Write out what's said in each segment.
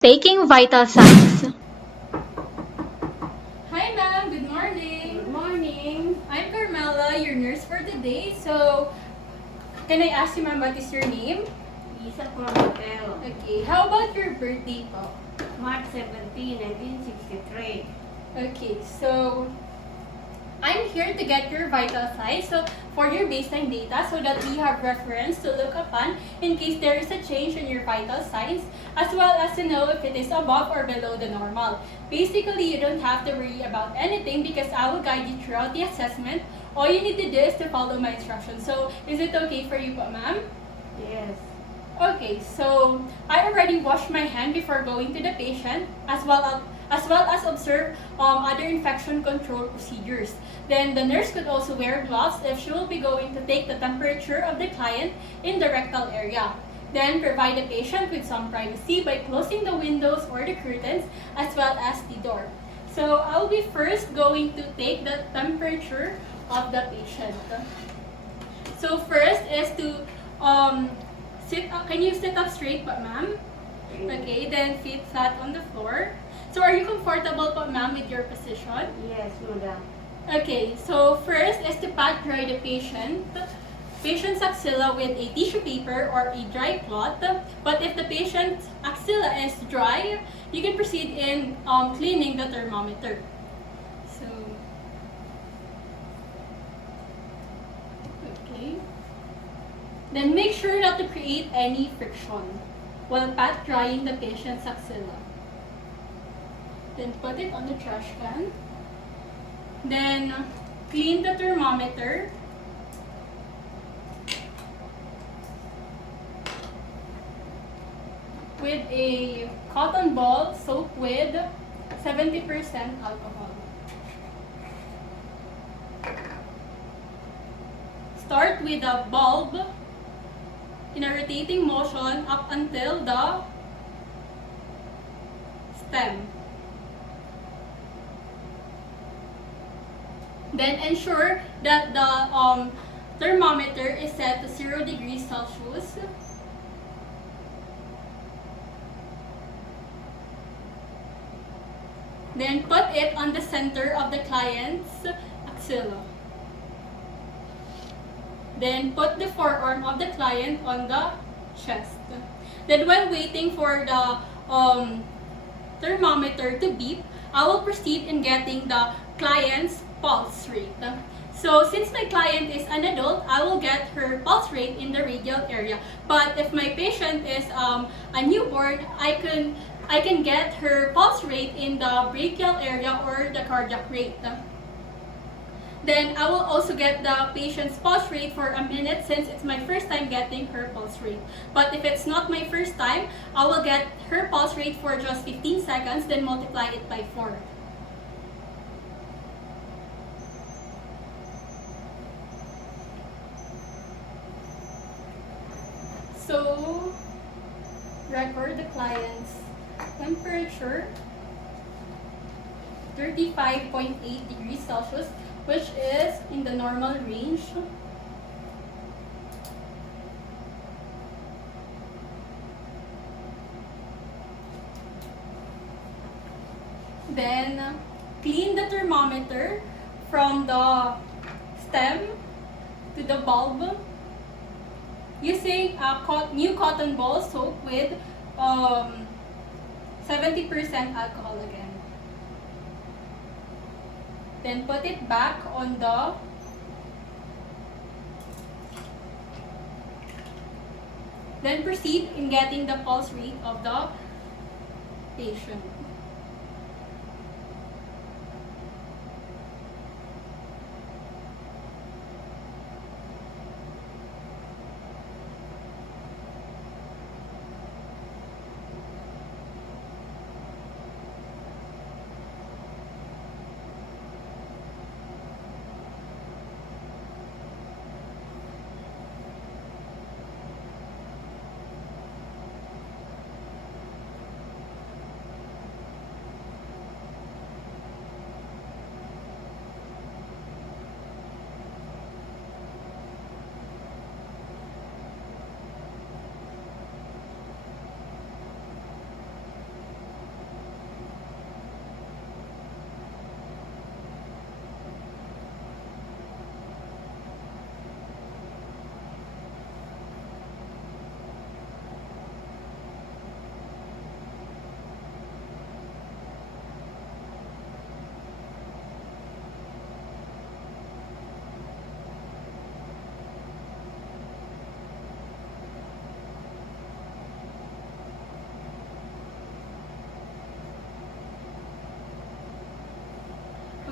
Taking vital signs. Hi ma'am, good morning. Good morning. I'm Carmela, your nurse for today. So, can I ask you ma'am what is your name? Isa Cormatel. Okay, how about your birthday po? March 17, 1963. Okay, so I'm here to get your vital signs for your baseline data so that we have reference to look upon in case there is a change in your vital signs as well as to know if it is above or below the normal. Basically, you don't have to worry about anything because I will guide you throughout the assessment. All you need to do is to follow my instructions. So, is it okay for you po, ma'am? Yes. Okay, so I already washed my hand before going to the patient as well as observe other infection control procedures. Then the nurse could also wear gloves if she will be going to take the temperature of the client in the rectal area. Then provide the patient with some privacy by closing the windows or the curtains as well as the door. So I'll be first going to take the temperature of the patient. So first is to sit up. Can you sit up straight, ma'am? Okay, then feet flat on the floor. So are you comfortable po, ma'am, with your position? Yes, madam. Okay, so first is to pat dry the patient's axilla with a tissue paper or a dry cloth. But if the patient's axilla is dry, you can proceed in cleaning the thermometer. So, okay. Then make sure not to create any friction while pat drying the patient's axilla. Then put it on the trash can. Then clean the thermometer. With a cotton ball soaked with 70% alcohol. Start with a bulb in a rotating motion up until the stem. Then ensure that the thermometer is set to 0 degrees Celsius. Then put it on the center of the client's axilla. Then put the forearm of the client on the chest. Then when waiting for the thermometer to beep, I will proceed in getting the client's pulse rate. So since my client is an adult, I will get her pulse rate in the radial area. But if my patient is a newborn, I can get her pulse rate in the brachial area or the cardiac rate. Then I will also get the patient's pulse rate for a minute since it's my first time getting her pulse rate. But if it's not my first time, I will get her pulse rate for just 15 seconds, then multiply it by 4. So, record the client's temperature, 35.8 degrees Celsius, which is in the normal range. Then, clean the thermometer from the stem to the bulb using a new cotton ball soaked with 70% alcohol again. Then put it back on the then proceed in getting the pulse rate of the patient.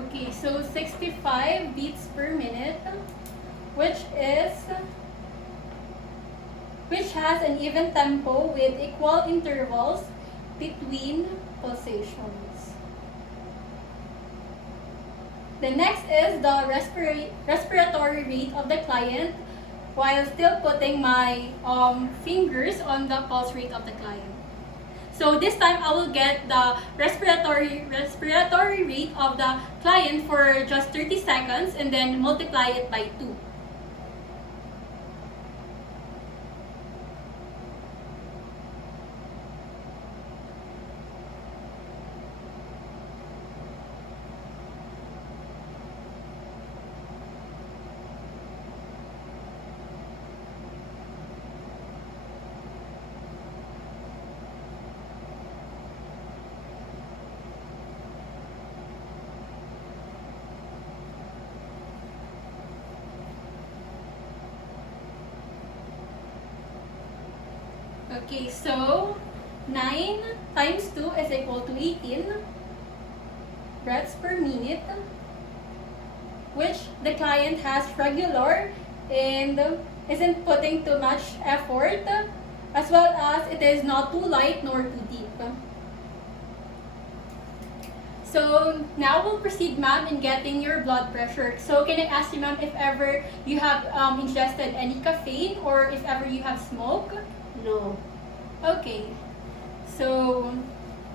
Okay, so 65 beats per minute, which has an even tempo with equal intervals between pulsations. The next is the respiratory rate of the client while still putting my fingers on the pulse rate of the client. So this time I will get the respiratory rate of the client for just 30 seconds and then multiply it by 2. Okay, so 9 times 2 is equal to 18 breaths per minute, which the client has regular and isn't putting too much effort, as well as it is not too light nor too deep. So now we'll proceed, ma'am, in getting your blood pressure. So can I ask you, ma'am, if ever you have ingested any caffeine or if ever you have smoked? No. Okay. So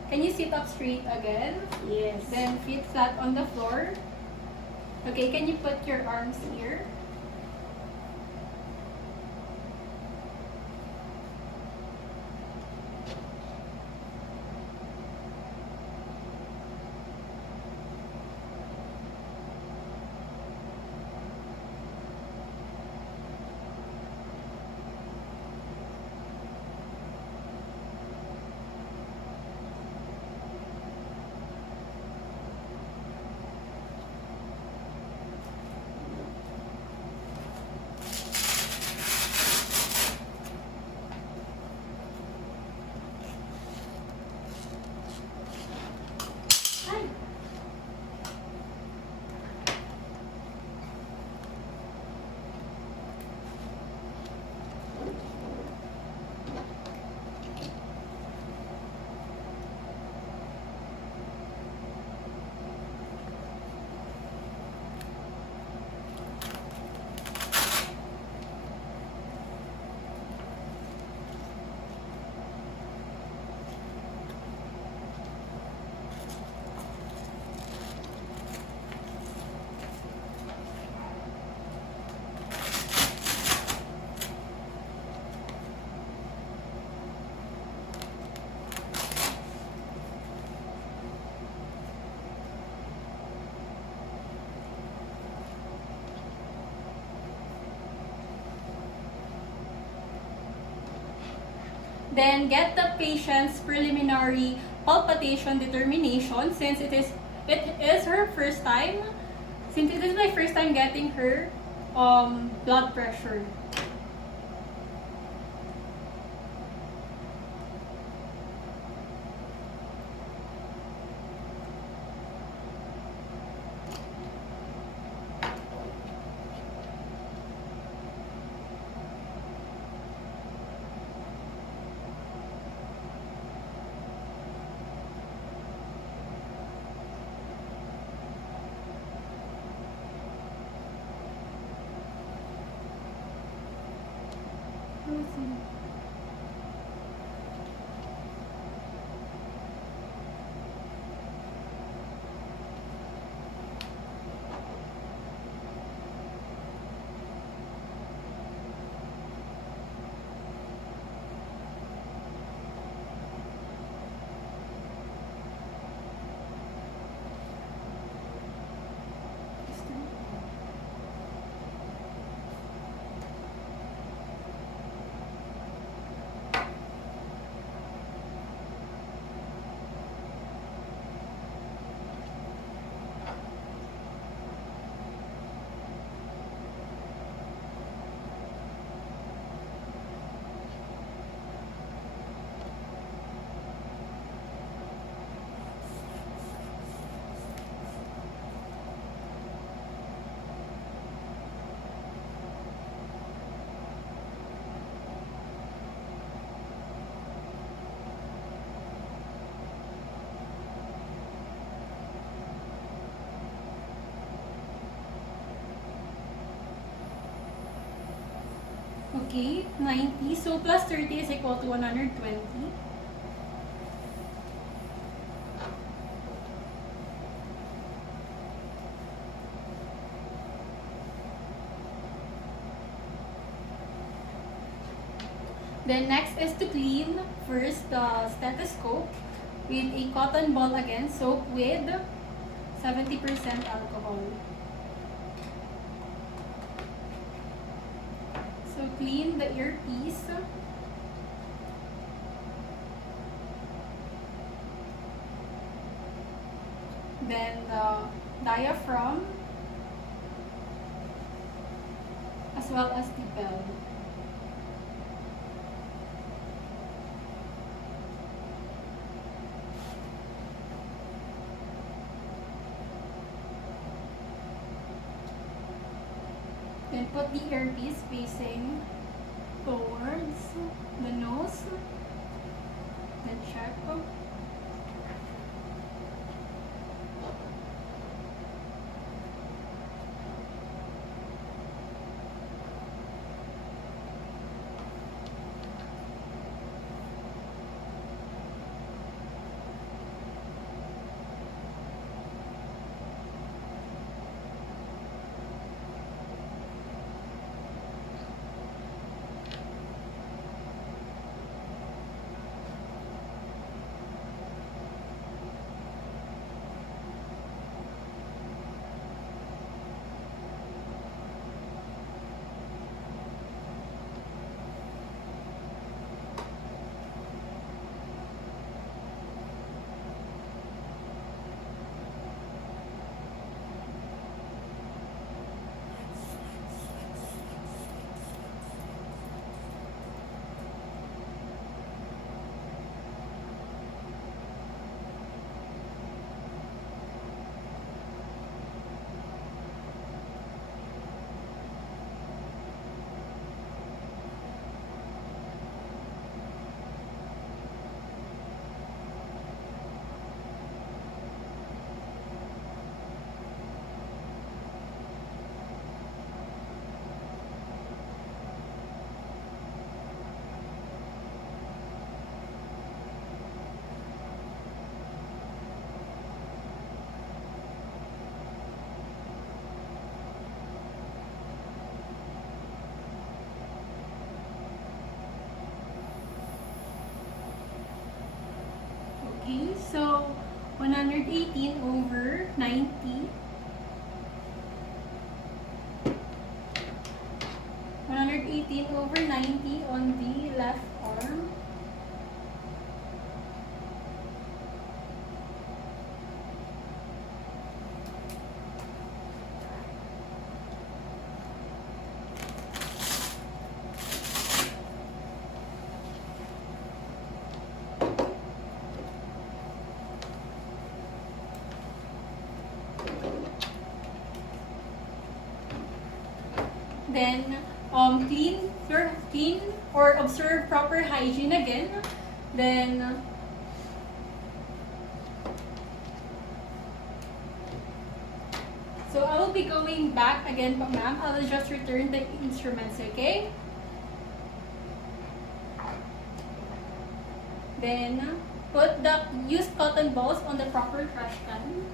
can you sit up straight again? Yes. Then feet flat on the floor. Okay, can you put your arms here? Hi. Then get the patient's preliminary palpitation determination since it is her first time. Since it is my first time getting her blood pressure. Okay, 90. So plus 30 is equal to 120. Then next is to clean first the stethoscope with a cotton ball again, soaked with 70% alcohol. So clean the earpiece. Then the diaphragm, as well as the bell. Then put the earpiece facing towards the nose. Then check. Okay, so 118 over 90. 118 over 90 on the left arm. Then clean or observe proper hygiene again. Then so I will be going back again, ma'am. I will just return the instruments, okay? Then put the used cotton balls on the proper trash can.